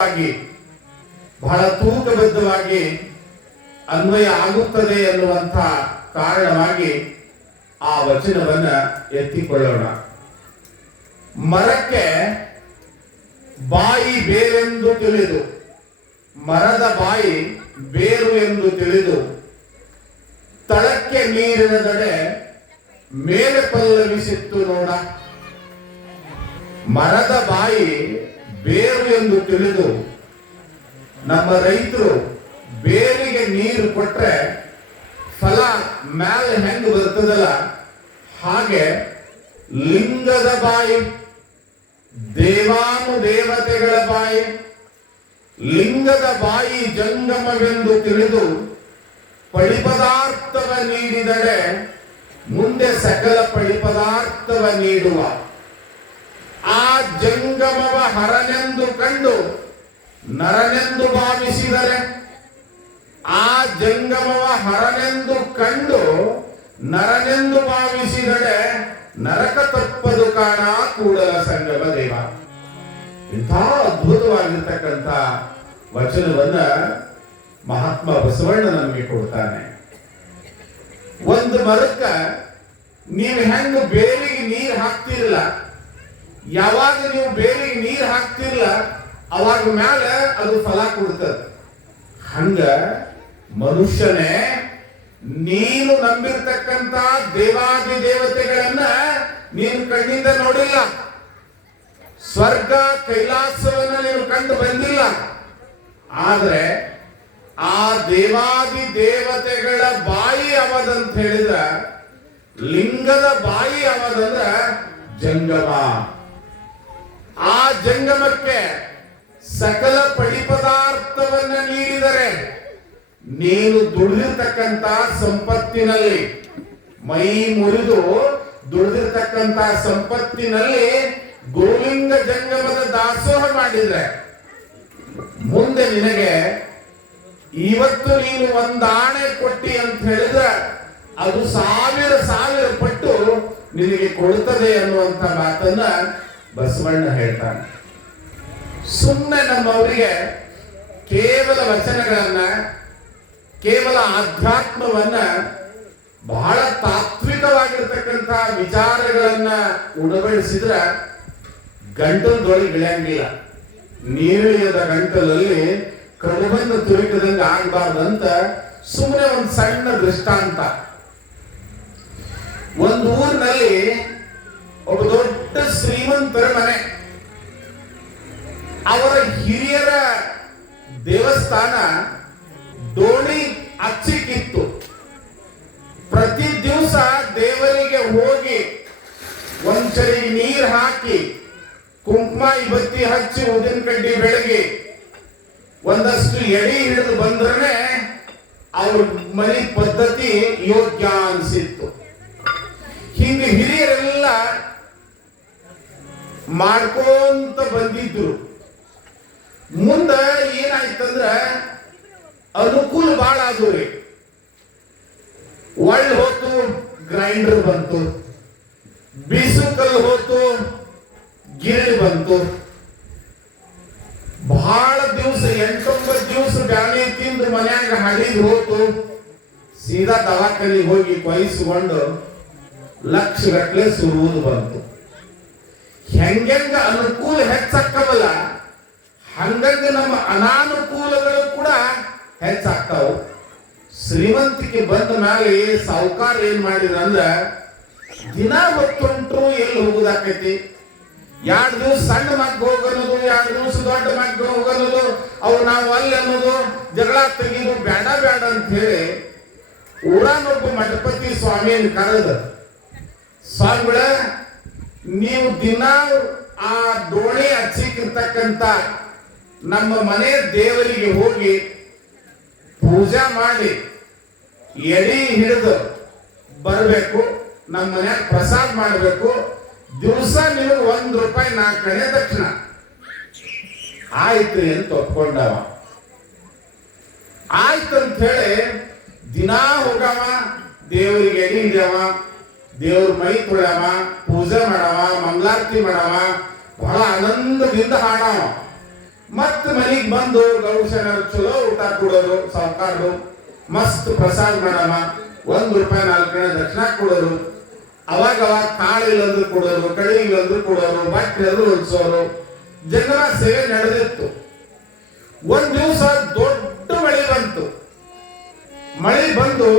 ಆಗಿ ಬಹಳ ತೂಕಬದ್ಧವಾಗಿ ಅನ್ವಯ ಆಗುತ್ತದೆ ಎನ್ನುವಂಥ ಕಾರಣವಾಗಿ ಆ ವಚನವನ್ನ ಎತ್ತಿಕೊಳ್ಳೋಣ. ಮರಕ್ಕೆ ಬಾಯಿ ಬೇರೆಂದು ತಿಳಿದು, ಮರದ ಬಾಯಿ ಬೇರು ಎಂದು ತಿಳಿದು, ತಳಕ್ಕೆ ನೀರಿನದಡೆ ಮೇಲೆ ಪಲ್ಲವಿಸಿತ್ತು ನೋಡ. ಮರದ ಬಾಯಿ ಬೇರು ಎಂದು ತಿಳಿದು ನಮ್ಮ ರೈತರು ಬೇರಿಗೆ ನೀರು ಕೊಟ್ರೆ ಫಲ ಮೇಲೆ ಹೆಂಗ್ ಬರ್ತದಲ್ಲ, ಹಾಗೆ ಲಿಂಗದ ಬಾಯಿ, ದೇವಾನುದೇವತೆಗಳ ಬಾಯಿ, ಲಿಂಗದ ಬಾಯಿ ಜಂಗಮವೆಂದು ತಿಳಿದು ಪಡಿಪದಾರ್ಥವ ನೀಡಿದಡೆ ಮುಂದೆ ಸಕಲ ಪಡಿಪದಾರ್ಥವ ನೀಡುವ. ಆ ಜಂಗಮವ ಹರನೆಂದು ಕಂಡು ನರನೆಂದು ಭಾವಿಸಿದರೆ, ಆ ಜಂಗಮವ ಹರನೆಂದು ಕಂಡು ನರನೆಂದು ಭಾವಿಸಿದರೆ ನರಕ ತಪ್ಪದು ಕಾಣ ಕೂಡಲ ಸಂಗಮ ದೇವ. ಇಂಥ ಅದ್ಭುತವಾಗಿರ್ತಕ್ಕಂಥ ವಚನವನ್ನ ಮಹಾತ್ಮ ಬಸವಣ್ಣ ನಮಗೆ ಕೊಡ್ತಾನೆ. ಒಂದು ಮರಕ್ಕ ನೀವು ಹೆಂಗ ಬೇರಿಗೆ ನೀರು ಹಾಕ್ತಿರಲ್ಲ, ಯಾವಾಗ ನೀವು ಬೇರಿಗೆ ನೀರು ಹಾಕ್ತಿರಲ್ಲ ಅವಾಗ ಮ್ಯಾಲ ಅದು ಫಲ ಕೊಡ್ತದೆ. ಹಂಗ ಮನುಷ್ಯನೇ ನೀನು ನಂಬಿರ್ತಕ್ಕಂಥ ದೇವಾದಿ ದೇವತೆಗಳನ್ನ ನೀನು ಕಣ್ಣಿಂದ ನೋಡಿಲ್ಲ, ಸ್ವರ್ಗ ಕೈಲಾಸವನ್ನ ನೀನು ಕಂಡು ಬಂದಿಲ್ಲ. ಆದ್ರೆ ಆ ದೇವಾದಿ ದೇವತೆಗಳ ಬಾಯಿ ಅವದಂತ ಹೇಳಿದ್ರ, ಲಿಂಗದ ಬಾಯಿ ಅವದಂದ್ರ ಜಂಗಮ. ಆ ಜಂಗಮಕ್ಕೆ ಸಕಲ ಪಡಿಪದಾರ್ಥವನ್ನ ನೀಡಿದರೆ ನೀನು ದುಡಿದಿರ್ತಕ್ಕಂಥ ಸಂಪತ್ತಿನಲ್ಲಿ, ಮೈ ಮುರಿದು ದುಡಿದಿರ್ತಕ್ಕಂಥ ಸಂಪತ್ತಿನಲ್ಲಿ ಗುರುಲಿಂಗ ಜಂಗಮದ ದಾಸೋಹ ಮಾಡಿದ್ರೆ ಮುಂದೆ ನಿನಗೆ ಇವತ್ತು ನೀನು ಒಂದಾಣೆ ಕೊಟ್ಟಿ ಅಂತ ಹೇಳಿದ್ರೆ ಅದು ಸಾವಿರ ಸಾವಿರ ಪಟ್ಟು ನಿನಗೆ ಕೊಡುತ್ತದೆ ಅನ್ನುವಂಥ ಮಾತನ್ನ ಬಸವಣ್ಣ ಹೇಳ್ತಾನೆ. ಸುಮ್ಮನೆ ನಮ್ಮವರಿಗೆ ಕೇವಲ ವಚನಗಳನ್ನ, ಕೇವಲ ಆಧ್ಯಾತ್ಮವನ್ನ, ಬಹಳ ತಾತ್ವಿಕವಾಗಿರ್ತಕ್ಕಂಥ ವಿಚಾರಗಳನ್ನ ಉಣಬಡಿಸಿದ್ರ ಗಂಟಲದೊಳಗೆ ಇಳಿಯಂಗಿಲ್ಲ. ನೀರಿಳಿಯದ ಗಂಟಲಲ್ಲಿ ಕಡುಬನ್ನು ತುರುಕದಂಗೆ ಆಗಬಾರ್ದಂತ ಸುಮ್ಮನೆ ಒಂದು ಸಣ್ಣ ದೃಷ್ಟಾಂತ. ಒಂದು ಊರಿನಲ್ಲಿ ಒಬ್ಬ ದೊಡ್ಡ ಶ್ರೀಮಂತರ ಮನೆ, ಅವರ ಹಿರಿಯರ ದೇವಸ್ಥಾನ ಡೋಣಿ ಅಚ್ಚಿಕ್ಕಿತ್ತು. ಪ್ರತಿ ದಿವಸ ದೇವರಿಗೆ ಹೋಗಿ ಒಂದ್ಸರಿ ನೀರು ಹಾಕಿ ಕುಂಕುಮ ಬತ್ತಿ ಹಚ್ಚಿ ಉದಿನ ಕಡ್ಡಿ ಬೆಳಗಿ ಒಂದಷ್ಟು ಎಡಿ ಹಿಡಿದು ಬಂದ್ರೆ ಅವ್ರ ಮನೆ ಪದ್ಧತಿ ಯೋಗ್ಯ ಅನಿಸಿತ್ತು. ಹಿಂಗೆ ಹಿರಿಯರೆಲ್ಲ ಮಾಡ್ಕೊಂತ ಬಂದಿದ್ರು. ಮುಂದ ಏನಾಯ್ತಂದ್ರ ಅನುಕೂಲ ಬಹಳ ಆದ್ರಿ. ಒಳ್ಳೆ ಹೋತು ಗ್ರೈಂಡರ್ ಬಂತು, ಬೀಸು ಕಲ್ಲು ಹೋತು ಗಿರಣಿ ಬಂತು. ಬಹಳ ದಿವಸ 8-9 ದಿವಸ ಬ್ಯಾಣಿ ತಿಂದು ಮನ್ಯಾಗ ಹಡಿದ್ ಹೋತು. ಸೀದಾ ದವಾಖಾನಿಗೆ ಹೋಗಿ ಕೊಯ್ಸ್ಕೊಂಡು ಲಕ್ಷ ಗಟ್ಟಲೆ ಸುರುವುದು ಬಂತು. ಹೆಂಗೆಂಗ ಅನುಕೂಲ ಹೆಚ್ಚಾಕ್ಕವಲ್ಲ, ಹಂಗಂಗ ನಮ್ಮ ಅನಾನುಕೂಲಗಳು ಕೂಡ ಹೆಚ್ಚಾಗ್ತಾವು. ಶ್ರೀಮಂತಿಕೆ ಬಂದ ಮೇಲೆ ಸಾಹುಕಾರ ಏನ್ ಮಾಡಿದ್ರಂದ್ರ, ದಿನ ಹೊತ್ತುಂಟ್ರು ಎಲ್ಲಿ ಹೋಗುದಾಕೈತಿ, 2 ದಿವಸ ಸಣ್ಣ ಮಗ್ ಹೋಗೋದು, 2 ದಿವಸ ದೊಡ್ಡ ಮಗ್ ಹೋಗೋದು, ಅವು ನಾವು ಅಲ್ಲಿ ಅನ್ನೋದು, ಜಗಳ ತೆಗಿದು ಬೇಡ ಬೇಡ ಅಂತ ಹೇಳಿ ಊರಾನೊಬ್ಬ ಮಠಪತಿ ಸ್ವಾಮಿಯನ್ನು ಕರೆದ, ಸ್ವಾಮಿಗಳ ನೀವು ದಿನ ಆ ಡೋಣಿ ಹಚ್ಚಿಕಿರ್ತಕ್ಕಂಥ ನಮ್ಮ ಮನೆ ದೇವರಿಗೆ ಹೋಗಿ ಪೂಜಾ ಮಾಡಿ ಎಡಿ ಹಿಡಿದು ಬರಬೇಕು, ನಮ್ಮ ಮನ್ಯಾಗ ಪ್ರಸಾದ ಮಾಡಬೇಕು, ದಿವಸ ನೀವು ₹1 4 ಕಡೆ ದಕ್ಷಿಣ. ಆಯ್ತು ಅಂತ ಒಪ್ಕೊಂಡವ. ಆಯ್ತಂತ ಹೇಳಿ ದಿನಾ ಹೋಗವ, ದೇವರಿಗೆ ಎಡಿ ಹಿಡಿಯವ, ದೇವ್ರ ಮೈ ತೊಳೆಯವ, ಪೂಜೆ ಮಾಡವ, ಮಂಗಳಾರತಿ ಮಾಡವ, ಬಹಳ ಆನಂದದಿಂದ ಹಾಡವ. ಮತ್ ಮನೆಗೆ ಬಂದು ಗೌಶನ ಚಲೋ ಊಟ ಕೊಡೋರು ಸಾವುಕಾರರು, ಮಸ್ತ್ ಪ್ರಸಾದ ಮಾಡಮ್ಮ, ₹1 4 ದಕ್ಷಿಣ ಕೊಡೋರು. ಅವಾಗ ಕಾಳು ಇಲ್ಲಂದ್ರು ಕೊಡೋರು, ಕಡಿ ಇಲ್ಲಂದ್ರು ಕೊಡೋರು, ಬಟ್ಟೆ ಎಲ್ಲರೂ ಹೊಲಿಸೋರು. ಜನರ ಸೇವೆ ನಡೆದಿತ್ತು. ಒಂದ್ ದಿವಸ ದೊಡ್ಡ ಮಳೆ ಬಂತು. ಮಳೆ ಬಂದು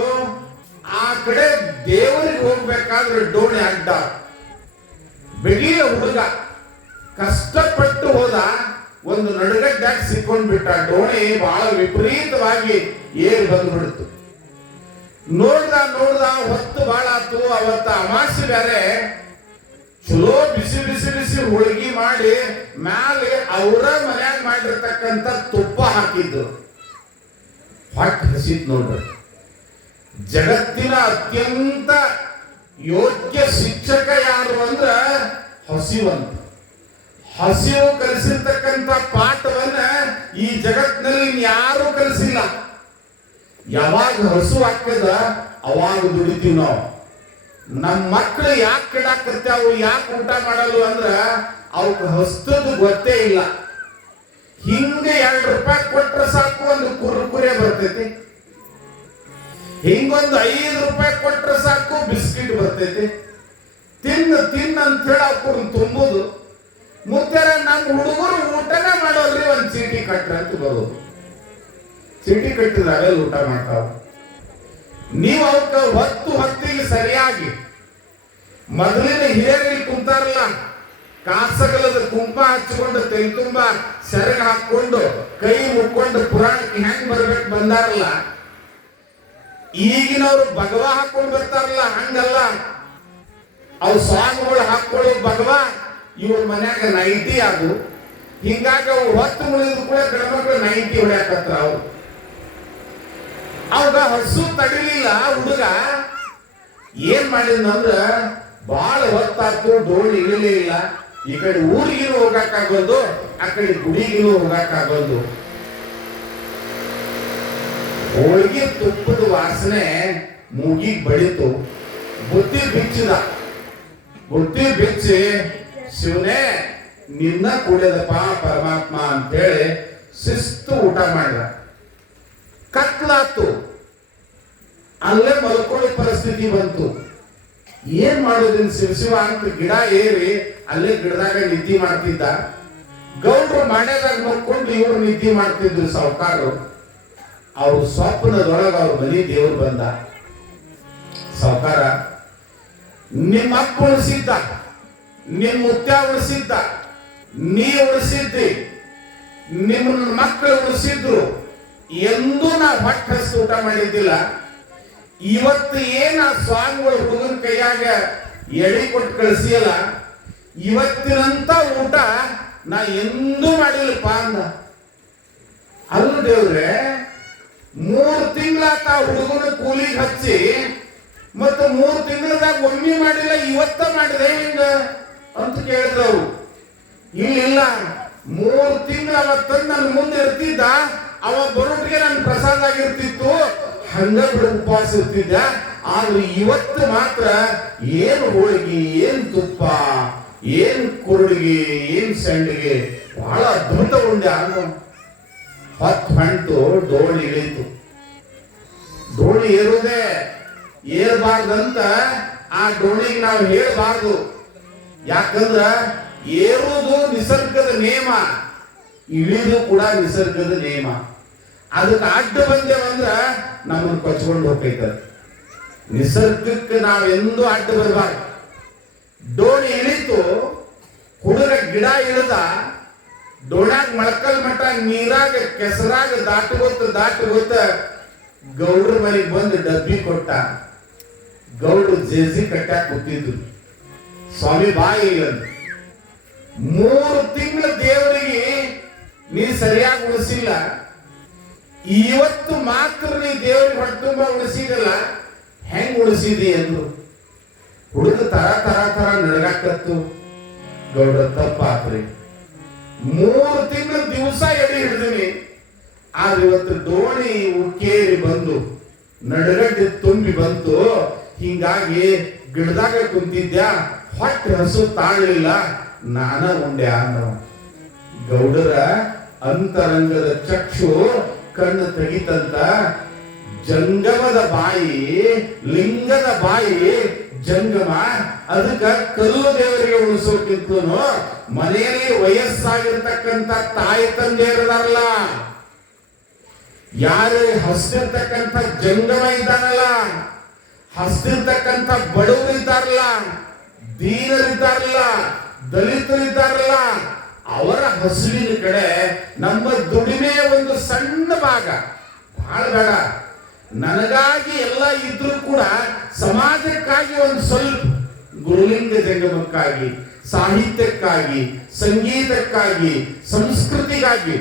ಆ ಕಡೆ ದೇವರಿಗೆ ಹೋಗ್ಬೇಕಾದ್ರೆ ಡೋಣಿ ಅಡ್ಡ. ಬೆಗಿಯ ಹುಡುಗ ಕಷ್ಟಪಟ್ಟು ಹೋದ, ಒಂದು ನಡುಗಡ್ಡಾಗ ಸಿಕ್ಕೊಂಡ್ಬಿಟ್ಟ. ಡೋಣಿ ಬಹಳ ವಿಪರೀತವಾಗಿ ಏರಿ ಬಂದ್ಬಿಡ್ತು. ನೋಡ್ದ ಹೊತ್ತು ಬಹಳ ಆತು. ಅವತ್ತ ಅಮಾಸೆ ಬೇರೆ. ಚಲೋ ಬಿಸಿ ಬಿಸಿ ಬಿಸಿ ಹೋಳಿಗೆ ಮಾಡಿ ಮ್ಯಾಲೆ ಅವರ ಮನ್ಯಾಗ ಮಾಡಿರ್ತಕ್ಕಂಥ ತುಪ್ಪ ಹಾಕಿದ್ರು. ಹೊಟ್ಟೆ ಹಸಿತ್ ನೋಡ್ರಿ. ಜಗತ್ತಿನ ಅತ್ಯಂತ ಯೋಗ್ಯ ಶಿಕ್ಷಕ ಯಾರು ಅಂದ್ರ ಹಸಿವಂತ. ಹಸಿವು ಕಲಿಸಿರ್ತಕ್ಕಂಥ ಪಾಠವನ್ನ ಈ ಜಗತ್ತಿನಲ್ಲಿ ಯಾರು ಕಲಿಸಿಲ್ಲ. ಯಾವಾಗ ಹಸು ಹಾಕದ ಅವಾಗ ದುಡಿತೀವಿ ನಾವು. ನಮ್ಮ ಮಕ್ಕಳು ಯಾಕೆ ಕೆಡಾಕತ್ತಾವು, ಯಾಕೆ ಊಟ ಮಾಡಲು ಅಂದ್ರ ಅವಕ್ಕೆ ಹಸ್ತದ ಗೊತ್ತೇ ಇಲ್ಲ. ಹಿಂಗೆ ₹2 ಕೊಟ್ರೆ ಸಾಕು ಒಂದು ಕುರ್ಕುರೆ ಬರ್ತೈತಿ. ಹಿಂಗೊಂದು ₹5 ಕೊಟ್ರೆ ಸಾಕು ಬಿಸ್ಕಿಟ್ ಬರ್ತೈತಿ. ತಿನ್ನ ಅಂತ ಹೇಳಿ ಅವ್ರು ತುಂಬುದು. ಮುತ್ತರ ನಮ್ಮ ಹುಡುಗರು ಊಟನೇ ಮಾಡೋಲ್ರಿ, ಒಂದು ಚೀಟಿ ಕಟ್ಟ್ರ ಅಂತ ಬರೋದು. ಚೀಟಿ ಕಟ್ಟಿದ್ರೆ ಅವೆಲ್ಲ ಊಟ ಮಾಡ್ತಾವ. ನೀವು ಅವಕ್ಕ ಹೊತ್ತಿಗೆ ಸರಿಯಾಗಿ ಮೊದಲಿನ ಹಿರಿಯರಲ್ಲಿ ಕುಂತಾರಲ್ಲ, ಕಾಸಗಲದ ಕುಂಪ ಹಚ್ಚಿಕೊಂಡು ತೆಲ್ ತುಂಬ ಸೆರಗ ಹಾಕೊಂಡು ಕೈ ಮುಕ್ಕೊಂಡು ಪುರಾಣಕ್ಕೆ ಹೆಂಗ್ ಬರ್ಬೇಕು ಬಂದಾರಲ್ಲ, ಈಗಿನವ್ರು ಭಗವ ಹಾಕೊಂಡು ಬರ್ತಾರಲ್ಲ ಹಂಗಲ್ಲ. ಅವು ಸ್ವಾಮಿಗಳು ಹಾಕೊಳ್ಳೋ ಭಗವ ಇವ್ರ ಮನ್ಯಾಗ ನೈಟಿ ಅದು. ಹಿಂಗಾಗಿ ಅವು ಹೊತ್ತು ಮುಳಿದ ಕೂಡ ಗಣಮಕ್ಳು ನೈಟಿ ಹೊಡ್ಯಾಕತ್ರ. ಅವಾಗ ಹಸು ತಡಿಲಿಲ್ಲ ಹುಡುಗ. ಏನ್ ಮಾಡಿದ್ನಂದ್ರ ಬಹಳ ಹೊತ್ತಾತು, ಡೋಳಿ ಇಳಿಲೇ ಇಲ್ಲ. ಈ ಕಡೆ ಊರಿಗಿನೂ ಹೋಗಕ್ಕಾಗೋದು, ಆ ಕಡೆ ಗುಡಿಗಿನೂ ಹೋಗಕ್ಕಾಗೋದು. ಹೋಳಿಗೆ ತುಪ್ಪದ ವಾಸನೆ ಮೂಗಿಗೆ ಬಡಿತು. ಬುದ್ಧಿ ಬಿಚ್ಚಿ ಶಿವನೇ ನಿನ್ನ ಕೂಡದಪ್ಪ ಪರಮಾತ್ಮ ಅಂತೇಳಿ ಶಿಸ್ತು ಊಟ ಮಾಡಿದ. ಕತ್ಲಾತು, ಅಲ್ಲೇ ಮಲ್ಕೊಳ್ಳೋ ಪರಿಸ್ಥಿತಿ ಬಂತು. ಏನ್ ಮಾಡೋದಿನ್ ಶಿವ ಅಂತ ಗಿಡ ಏರಿ ಅಲ್ಲೇ ಗಿಡದಾಗ ನಿದ್ದೆ ಮಾಡ್ತಿದ್ದ. ಗೌಡ್ರು ಮಾಡ್ಯದಾಗ ಮಲ್ಕೊಂಡು ಇವ್ರು ನಿದ್ದೆ ಮಾಡ್ತಿದ್ರು ಸಾವುಕಾರರು. ಅವ್ರ ಸ್ವಪ್ನದೊಳಗ ಅವ್ರ ಮನೆ ದೇವ್ರು ಬಂದ. ಸಾವುಕಾರ, ನಿಮ್ಮ ಅಪ್ಪ ಉಳಿಸಿದ್ದ, ನಿಮ್ಮ ಮುತ್ಯ ಉಳಿಸಿದ್ದ, ನೀ ಉಳಿಸಿದ್ದಿ, ನಿಮ್ಮ ಮಕ್ಕಳು ಉಳಿಸಿದ್ರು. ಎಂದೂ ನಾ ಹೊಟ್ಟೆ ಹಸಿ ಊಟ ಮಾಡಿದ್ದಿಲ್ಲ. ಇವತ್ತು ಏನ ಸ್ವಾಮಿಗಳು ಹುಡುಗನ ಕೈಯಾಗ ಎಡಿ ಕೊಟ್ಟು ಕಳಿಸಿಯಲ್ಲ, ಇವತ್ತಿನಂತ ಊಟ ನಾ ಎಂದೂ ಮಾಡಿಲ್ಲಪ್ಪ ಅಂದ. ಅಲ್ಲ ದೇವ್ರೆ, 3 ತಿಂಗಳಾತ ಹುಡುಗನ ಕೂಲಿಗೆ ಹಚ್ಚಿ, ಮತ್ತು 3 ತಿಂಗಳದಾಗ ಒಮ್ಮೆ ಮಾಡಿಲ್ಲ, ಇವತ್ತ ಮಾಡಿದೆ ಹಿಂಗ ಅಂತ ಕೇಳಿದ್ರು ಅವ್ರು. ಇಲ್ಲ 3 ತಿಂಗಳ ಅವತ್ತ ನನ್ನ ಮುಂದೆ ಇರ್ತಿದ್ದ, ಅವ ಬರೋಟಿಗೆ ನನ್ನ ಪ್ರಸಾದ ಆಗಿರ್ತಿತ್ತು, ಹಂಗ ಬಿಡ ಉಪವಾಸ ಇರ್ತಿದ್ದ. ಆದ್ರೆ ಇವತ್ತು ಮಾತ್ರ ಏನು ಹೋಳಿಗೆ, ಏನ್ ತುಪ್ಪ, ಏನ್ ಕುರುಡಿಗೆ, ಏನ್ ಸಂಡಿಗೆ, ಬಹಳ ಅದ್ಭುತ ಉಂಡೆ. ಹೊತ್ತು ಹೊಂಟು ಡೋಳಿ ಇಳಿತು. ಡೋಳಿ ಏರುವುದೇ ಏರ್ಬಾರ್ದಂತ ಆ ಡೋಣಿಗೆ ನಾವು ಹೇಳ್ಬಾರ್ದು. ಯಾಕಂದ್ರ ಏರುವುದು ನಿಸರ್ಗದ ನೇಮ, ಇಳಿದು ಕೂಡ ನಿಸರ್ಗದ ನೇಮ. ಅದಕ್ಕೆ ಅಡ್ಡ ಬಂದೇವಂದ್ರ ನಮ್ಮನ್ನು ಕೊಚ್ಕೊಂಡು ಹೋಗ್ತೈತದ. ನಿಸರ್ಗಕ್ಕೆ ನಾವೆಂದೂ ಅಡ್ಡ ಬರಬಾರ್ದು. ಡೋಣಿ ಇಳಿತು, ಹುಡುಗ ಗಿಡ ಇಳಿದ, ಡೋಣ್ಯಾಗ ಮೊಳಕಲ್ ಮಠ ನೀರಾಗ ಕೆಸರಾಗ ದಾಟುಗೊತ್ತ ಗೌಡ್ರ ಮನೆಗೆ ಬಂದು ಡಬ್ಬಿ ಕೊಟ್ಟ. ಗೌಡ್ರು ಜೇಸಿ ಕಟ್ಟಾಕ ಕೂತಿದ್ರು. ಸ್ವಾಮಿ ಬಾಯಿ 3 ತಿಂಗಳ ದೇವರಿಗೆ ನೀ ಸರಿಯಾಗಿ ಉಳಿಸಿಲ್ಲ, ಇವತ್ತು ಮಾತ್ರ ನೀ ದೇವರಿಗೆ ಹೊಟ್ಟೆ ತುಂಬ ಉಳಿಸಿದಲ್ಲ, ಹೆಂಗ್ ಉಳಿಸಿದಿ ಎಂದು. ಹುಡುಗ ತರ ನಡಗಾಕತ್ತು. ಗೌಡ್ರ ತಪ್ಪಾತ್ರಿ, 3 ತಿಂಗಳ ದಿವಸ ಎಡಿ ಹಿಡಿದಿನಿ, ಆದ್ರೆ ಇವತ್ತು ಡೋಣಿ ಉಕ್ಕೇರಿ ಬಂದು ನಡಗಡ್ಡೆ ತುಂಬಿ ಬಂತು. ಹಿಂಗಾಗಿ ಗಿಡದಾಗ ಕುಂತಿದ್ಯಾ, ಹೊಟ್ಟೆ ಹಸು ತಾಳಲಿಲ್ಲ, ನಾನ ಉಂಡೆ ಅನ್ನೋ. ಗೌಡರ ಅಂತರಂಗದ ಚಕ್ಷು ಕಣ್ಣು ತೆಗಿತಂತ. ಜಂಗಮದ ಬಾಯಿ, ಲಿಂಗದ ಬಾಯಿ ಜಂಗಮ. ಅದಕ್ಕ ಕಲ್ಲು ದೇವರಿಗೆ ಉಳಿಸೋಕ್ಕಿಂತಲೂ ಮನೆಯಲ್ಲಿ ವಯಸ್ಸಾಗಿರ್ತಕ್ಕಂಥ ತಾಯಿ ತಂದೆಯರಲ್ಲ, ಯಾರು ಹಸ್ತಿರ್ತಕ್ಕಂಥ ಜಂಗಮ ಇದ್ದಾನಲ್ಲ, ಹಸ್ತಿರ್ತಕ್ಕಂಥ ಬಡವರು ಇದ್ದಾರಲ್ಲ, ದೀನರಿದ್ದಾರಲ್ಲ, ದಲಿತರಿದ್ದಾರಲ್ಲ, ಅವರ ಹಸುವಿನ ಕಡೆ ನಮ್ಮ ದುಡಿಮೆಯ ಒಂದು ಸಣ್ಣ ಭಾಗ, ಬಹಳ ಬೇಡ, ನನಗಾಗಿ ಎಲ್ಲ ಇದ್ರೂ ಕೂಡ ಸಮಾಜಕ್ಕಾಗಿ ಒಂದು ಸ್ವಲ್ಪ ಗುರುಲಿಂಗ ಜಂಗಮಕ್ಕಾಗಿ, ಸಾಹಿತ್ಯಕ್ಕಾಗಿ, ಸಂಗೀತಕ್ಕಾಗಿ, ಸಂಸ್ಕೃತಿಗಾಗಿ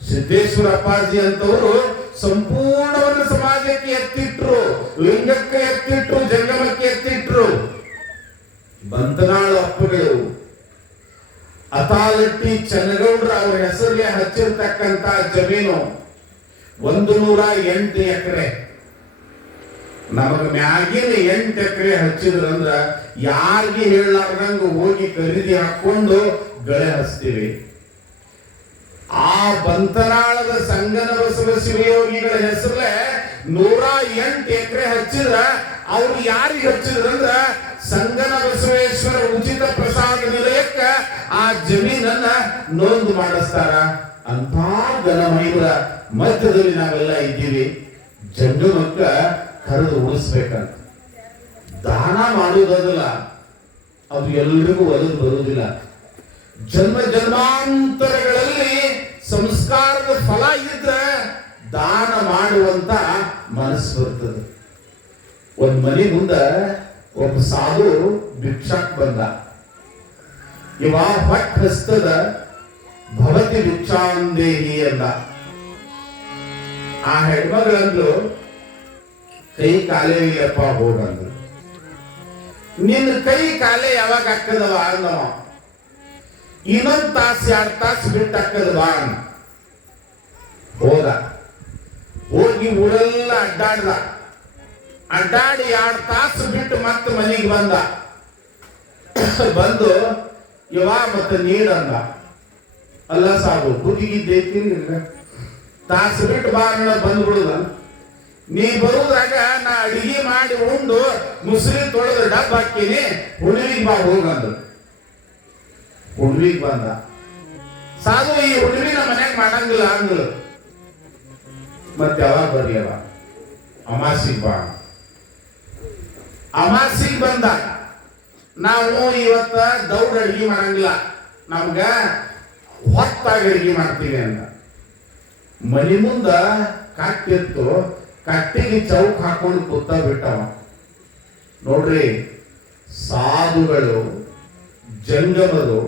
ಸಿದ್ದೇಶ್ವರ ಅಪ್ಪಾಜಿ ಅಂತವರು ಸಂಪೂರ್ಣವನ್ನು ಸಮಾಜಕ್ಕೆ ಎತ್ತಿಟ್ರು, ಲಿಂಗಕ್ಕೆ ಎತ್ತಿಟ್ರು, ಜಂಗಮಕ್ಕೆ ಎತ್ತಿಟ್ರು. ಬಂತನಾಳ ಅಪ್ಪಗಳು ಅತಾಲಟ್ಟಿ ಚನ್ನಗೌಡ್ರ ಅವರ ಹೆಸರಿಗೆ ಹಚ್ಚಿರ್ತಕ್ಕಂತ ಜಮೀನು 108 ಎಕರೆ. ನಮಗ ಮ್ಯಾಗಿನ 8 ಎಕರೆ ಹಚ್ಚಿದ್ರಂದ್ರ ಯಾರಿಗೆ ಹೇಳಲಾರ್ದಂಗ ಹೋಗಿ ಖರೀದಿ ಹಾಕೊಂಡು ಗಳೆ ಹಚ್ತೀವಿ. ಆ ಬಂತನಾಳದ ಸಂಗನ ಬಸವ ಶಿವಯೋಗಿಗಳ ಹೆಸರಲ್ಲೇ 108 ಎಕರೆ ಹಚ್ಚಿದ್ರ ಅವ್ರು ಯಾರಿಗೆ ಹಚ್ಚಿದ್ರಂದ್ರ ಸಂಗನ ಬಸವೇಶ್ವರ ಉಚಿತ ಪ್ರಸಾದ ನಿಲಯಕ್ಕ ಆ ಜಮೀನನ್ನ ನೋಂದು ಮಾಡಿಸ್ತಾರ. ಅಂತ ಘನಮೈವರ ಮಧ್ಯದಲ್ಲಿ ನಾವೆಲ್ಲ ಇದ್ದೀವಿ. ಜಂಗಮಕ್ಕ ಕರೆದು ಉಳಿಸ್ಬೇಕಂತ. ದಾನ ಮಾಡುವುದಲ್ಲ, ಅದು ಎಲ್ರಿಗೂ ಒದಗಿ ಬರುವುದಿಲ್ಲ. ಜನ್ಮ ಜನ್ಮಾಂತರಗಳಲ್ಲಿ ಸಂಸ್ಕಾರದ ಫಲ ಇದ್ರೆ ದಾನ ಮಾಡುವಂತ ಮನಸ್ಸು ಬರ್ತದೆ. ಒಂದ್ ಮನೆ ಮುಂದ ಒಬ್ಬ ಸಾಧು ಭಿಕ್ಷಾಕ್ ಬಂದ. ಇವ ಹೊಟ್ಟ ಹಸ್ತದ ಭವತಿ ಭಿಕ್ಷಾಂದೇಹಿ ಅಂದ. ಆ ಹೆಣ್ಮಗಳಂದ್ರು ಕೈ ಕಾಲೇ ಇಲ್ಲಪ್ಪ ಹೋಗಂದ್ರು. ನಿನ್ನ ಕೈ ಕಾಲೇ ಯಾವಾಗ ಹಾಕದವ ಅಂದವ. ಇನ್ನೊಂದು ತಾಸು 2 ತಾಸು ಬಿಟ್ಟು ಹಾಕದ ಬಾ ಅಂದ. ಹೋದ. ಹೋಗಿ ಊರೆಲ್ಲ ಅಡ್ಡಾಡ್ದ. ಅಡ್ಡಾಡಿ 2 ತಾಸು ಬಿಟ್ಟು ಮತ್ತೆ ಮನೆಗೆ ಬಂದ. ಬಂದು ಇವ ಮತ್ತೆ ನೀರಂದ. ಅಲ್ಲ ಸಾಬು ಕುದಿಗಿದ್ದೇತಿ ತಾಸು ಬಿಟ್ಟು ಬಾ ಬಂದ್ಬಿಡುದ. ನೀ ಬರುವುದಾಗ ನಾ ಅಡಿಗೆ ಮಾಡಿ ಉಂಡು ಮುಸ್ರಿ ತೊಳೆದು ಡಬ್ಬ ಹಾಕಿನಿ, ಹುಡುವಿಗೆ ಬಾ ಹೋಗಂದ್ರು. ಹುಡುವಿಗೆ ಬಂದ. ಸಾಧು ಈ ಹುಡುವಿ ನಮ್ಮ ಮನ್ಯಾಗ ಮಾಡಂಗಿಲ್ಲ ಅಂದ್ರು. ಮತ್ತೆ ಯಾವಾಗ ಬರ್ಲಿಯವ? ಅಮಾಸಿಗೆ ಬಾ. ಅಮಾಸಿಗೆ ಬಂದ. ನಾವು ಇವತ್ತ ದೌಡ್ ಅಡಿಗೆ ಮಾಡಂಗಿಲ್ಲ, ನಮ್ಗ ಹೊತ್ತಾಗಿ ಅಡಿಗೆ ಮಾಡ್ತೀವಿ ಅಂತ. ಮನೆ ಮುಂದ ಕಟ್ಟಿತ್ತು, ಕಟ್ಟಿಗೆ ಚೌಕ್ ಹಾಕೊಂಡು ಕೂತ ಬಿಟ್ಟವ. ನೋಡ್ರಿ, ಸಾಧುಗಳು ಜಂಗಮರು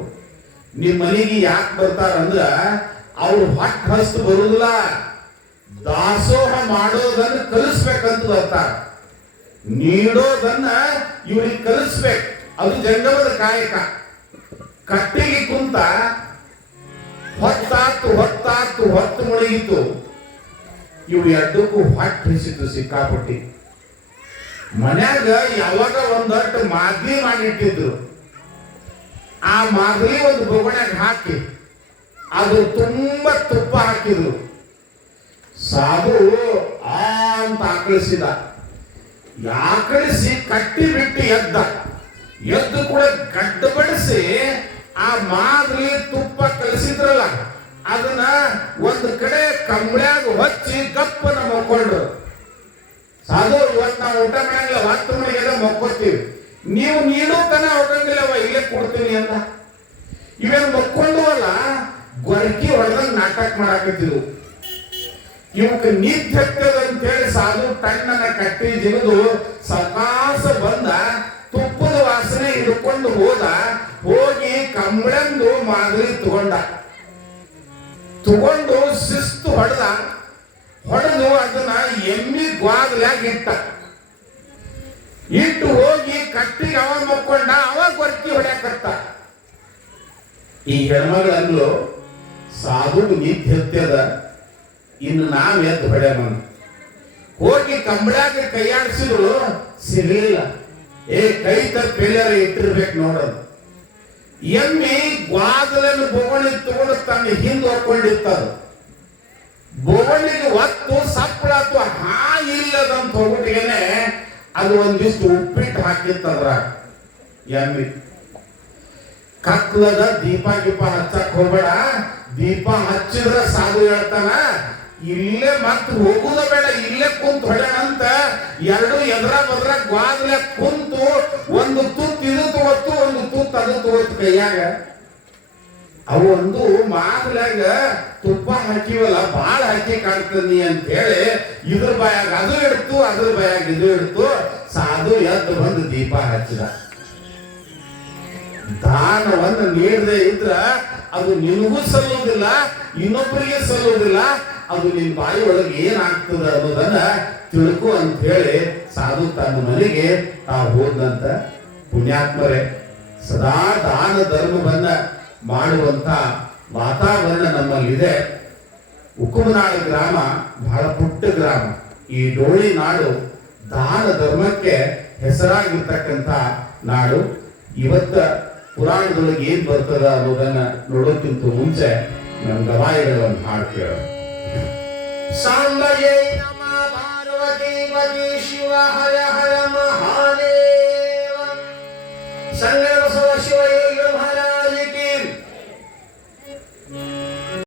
ನಿಮ್ ಮನೆಗೆ ಯಾಕೆ ಬರ್ತಾರಂದ್ರ ಅವ್ರು ಹೊಟ್ಟ ಹಸ್ತು ಬರುದಿಲ್ಲ, ದಾಸೋಹ ಮಾಡೋದನ್ನ ಕಲಿಸ್ಬೇಕಂತ ಬರ್ತಾರ. ನೀಡೋದನ್ನ ಇವ್ರಿಗೆ ಕಲಿಸ್ಬೇಕು. ಅದು ಜಂಗಮದ ಕಾಯಕ. ಕಟ್ಟಿಗೆ ಕುಂತ ಹೊತ್ತು ಮುಳುಗಿತು. ಇವ್ರು ಎರಡಕ್ಕೂ ಹೊಟ್ಟೆ ಹಿಸಿತು ಸಿಕ್ಕಾಪಟ್ಟಿ. ಮನ್ಯಾಗ ಯಾವಾಗ ಒಂದಷ್ಟು ಮಾದ್ಲಿ ಮಾಡಿಟ್ಟಿದ್ರು. ಆ ಮಾದ್ಲಿ ಒಂದು ಬೊಗಣೆಗೆ ಹಾಕಿ ಅದು ತುಂಬಾ ತುಪ್ಪ ಹಾಕಿದ್ರು. ಸಾಧು ಅಂತ ಆಕಳಿಸಿದ. ಆಕಳಿಸಿ ಕಟ್ಟಿ ಬಿಟ್ಟು ಎದ್ದು ಕೂಡ ಗಡ್ಡ ಬಡಿಸಿ ಆ ಮಾದ್ಲಿ ತುಪ್ಪ ಕಲಿಸಿದ್ರಲ್ಲ ಅದನ್ನ ಒಂದು ಕಡೆ ಕಂಬಳ್ಯಾಗ ಹೊಚ್ಚಿ ಗಪ್ಪನ ಮಕ್ಕೊಂಡ್ರು. ಸಾಧು, ಇವತ್ತು ನಾವು ಊಟ ಮಾಡಂಗಿಲ್ಲ, 10 ಮಣಿಗೆಲ್ಲ ಮಕ್ಕೋತೀವಿ, ನೀವು ನೀಡೋತನ ಹೋಗಂಗಿಲ್ಲವ, ಇಲ್ಲೇ ಕೊಡ್ತೀನಿ ಅಂತ. ಇವೇನು ಮಕ್ಕೊಂಡು ಅಲ್ಲ, ಗೊರಕಿ ಹೊಡೆದಂಗ ನಾಟಕ ಮಾಡಾಕತ್ತಿದ್ವು. ಇವಕ್ಕೆ ನಿದ್ದೆ ಅಂತ ಹೇಳಿ ಸಾಧು ತಣ್ಣನ ಕಟ್ಟಿ ಜಿಗಿದು ಸಕಾಸ ಬಂದ. ತುಪ್ಪದ ವಾಸನೆ ಹಿಡ್ಕೊಂಡು ಹೋಗಿ ಕಂಬಳಂದು ಮಾದರಿ ತಗೊಂಡು ಶಿಸ್ತು ಹೊಡೆದು ಅದನ್ನ ಎಮ್ಮಿ ಗ್ವಾದ್ಲಾಗ ಇಟ್ಟು ಹೋಗಿ ಕಟ್ಟಿಗೆ ಅವ ಮಕ್ಕೊಂಡ, ಅವಾಗ ವರ್ಕಿ ಹೊಡ್ಯಾಕತ್ತ. ಈ ಹೆಣ್ಮಗಳಲ್ಲೂ ಸಾಧು ನಿದ್ದೆ ಇನ್ನು ನಾವ್ ಎದ್ದು ಹೊಡ್ಯಾಮ. ಹೋಗಿ ಕಂಬಳಾಗ ಕೈಯಾಡಿಸಿದ್ರು, ಸಿಗಲಿಲ್ಲ. ಕೈ ತಪ್ಪೆಲ್ಲರ ಇಟ್ಟಿರ್ಬೇಕು ನೋಡೋದು. ಎಮ್ಮೆ ಗ್ವಾದಲನ್ನು ಬೋಗಣಿ ತಗೊಂಡು ತನ್ನ ಹಿಂದೆ ಹೋಗ್ಕೊಂಡಿರ್ತದ. ಬೋಗಣಿಗೆ ಒತ್ತು ಸಪ್ಪಳ ಅಥವಾ ಇಲ್ಲದಂತ ಹೋಗ್ಬಿಟ್ಟಿಗೆನೆ ಅದು ಒಂದಿಷ್ಟು ಉಪ್ಪಿಟ್ಟು ಹಾಕಿರ್ತದ್ರ. ಎಮ್ಮಿ ಕತ್ಲದ ದೀಪ ಗೀಪ ಹಚ್ಚಕ್ ಹೋಗ್ಬೇಡ, ದೀಪ ಹಚ್ಚಿದ್ರೆ ಸಾಧು ಹೇಳ್ತಾನ ಇಲ್ಲೇ ಮತ್ ಹೋಗುದ ಬೇಡ, ಇಲ್ಲೇ ಕುಂತು ಹೊಡ್ಯಾನಂತ ಎರಡು ಎದ್ರ ಬದ್ರ ಗ್ವಾದ್ಲೆ ಕುಂತು ಒಂದು ತುತ್ತು ಇದು ತಗೋತು, ಒಂದು ತುತ್ತು ಅದು ತಗೋತು ಕೈಯಾಗ. ಅವು ಒಂದು ಮಾದ್ಲಾಗ ತುಪ್ಪ ಹಾಕಿವಲ್ಲ ಬಾಳ ಹಾಕಿ ಕಾಣ್ತನಿ ಅಂತ ಹೇಳಿ ಇದ್ರ ಬಾಯಾಗ ಅದು ಇಡ್ತು, ಅದ್ರ ಬಾಯಾಗ ಇದು ಇಡ್ತು. ಸಾಧು ಎದ್ದು ಬಂದು ದೀಪ ಹಚ್ಚಿದ. ದಾನವನ್ನು ನೀಡದೆ ಇದ್ರ ಅದು ನಿನಗೂ ಸಲ್ಲುವುದಿಲ್ಲ, ಇನ್ನೊಬ್ಬರಿಗೆ ಸಲ್ಲುವುದಿಲ್ಲ. ಅದು ನಿನ್ ಬಾಯಿ ಒಳಗೆ ಏನಾಗ್ತದ ಅನ್ನೋದನ್ನ ತಿಳ್ಕೊ ಅಂತ ಹೇಳಿ ಸಾಧು ತನ್ನ ಮನೆಗೆ ತಾವು ಹೋದಂತ. ಪುಣ್ಯಾತ್ಮರೇ, ಸದಾ ದಾನ ಧರ್ಮವನ್ನ ಮಾಡುವಂತ ವಾತಾವರಣ ನಮ್ಮಲ್ಲಿದೆ. ಉಕ್ಕುಮನಾಡು ಗ್ರಾಮ ಬಹಳ ಪುಟ್ಟ ಗ್ರಾಮ. ಈ ಡೋಳಿ ನಾಡು ದಾನ ಧರ್ಮಕ್ಕೆ ಹೆಸರಾಗಿರ್ತಕ್ಕಂಥ ನಾಡು. ಇವತ್ತ ಪುರಾಣದೊಳಗೆ ಏನ್ ಬರ್ತದ ಅನ್ನೋದನ್ನ ನೋಡೋಕ್ಕಿಂತ ಮುಂಚೆ ನಮ್ಮ ಗವಾಯಿಗಳ ಒಂದು ಹಾಡು ಕೇಳೋಣ. ಸಾಂಬಯೇ ನಮಃ ಪಾರ್ವತಿ ಪತಿ ಶಿವ ಹರ ಹರ